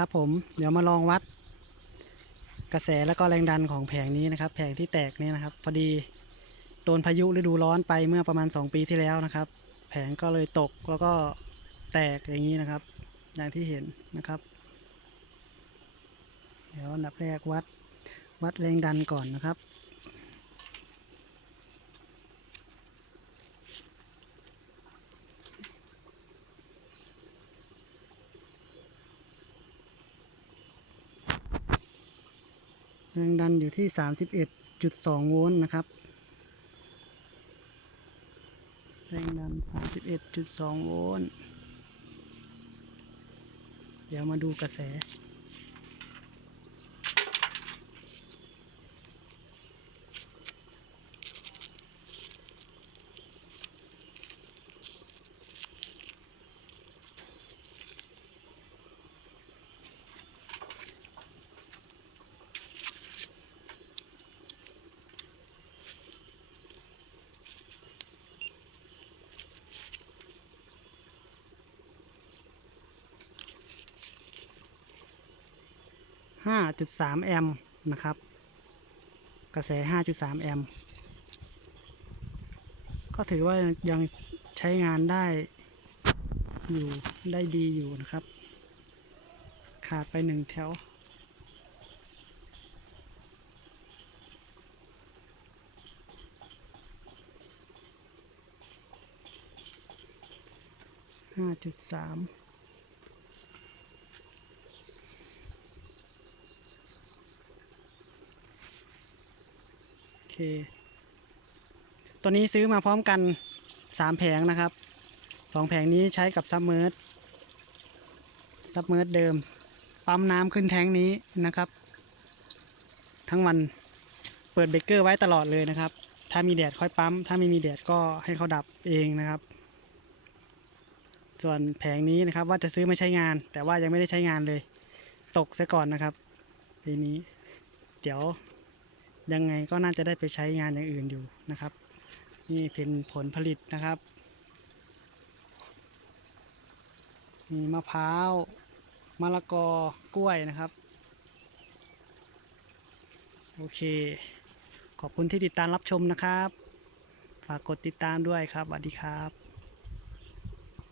ครับผมเดี๋ยวมาลองวัด กระแสแล้วก็แรงดันของแผงนี้นะครับ แผงที่แตกนี่นะครับ พอดีโดนพายุฤดูร้อนไปเมื่อประมาณ 2 ปีที่แล้วนะครับ แผงก็เลยตกแล้วก็แตกอย่างนี้นะครับ อย่างที่เห็นนะครับ เดี๋ยวอันดับแรกวัดวัดแรงดันก่อนนะครับ แรงดันอยู่ที่ 31.2 โวลต์นะครับ แรงดัน 31.2 โวลต์ เดี๋ยวมาดูกระแส 5.3 แอมป์นะครับ กระแส 5.3 แอมป์ก็ถือว่ายังใช้งานได้อยู่ได้ดีอยู่นะครับ ขาดไปหนึ่งแถว ห้าจุดสาม เค ตัวนี้ซื้อมาพร้อมกันสามแผงนะครับสองแผงนี้ใช้กับซับเมอร์ดซับเมอร์ดเดิม ปั๊มน้ำขึ้นแทงนี้นะครับ ทั้งวันเปิดเบรกเกอร์ไว้ตลอดเลยนะครับ ถ้ามีแดดค่อยปั๊ม ถ้าไม่มีแดดก็ให้เขาดับเองนะครับ ส่วนแผงนี้นะครับว่าจะซื้อไมาใช้งาน แต่ว่ายังไม่ได้ใช้งานเลย ตกซะก่อนนะครับปีนี้ เดี๋ยว ยังไงก็น่าจะได้ไปใช้งานอย่างอื่นอยู่นะครับ นี่เป็นผลผลิตนะครับ มีมะพร้าวมะละกอกล้วยนะครับ โอเค ขอบคุณที่ติดตามรับชมนะครับ ฝากกดติดตามด้วยครับสวัสดีครับ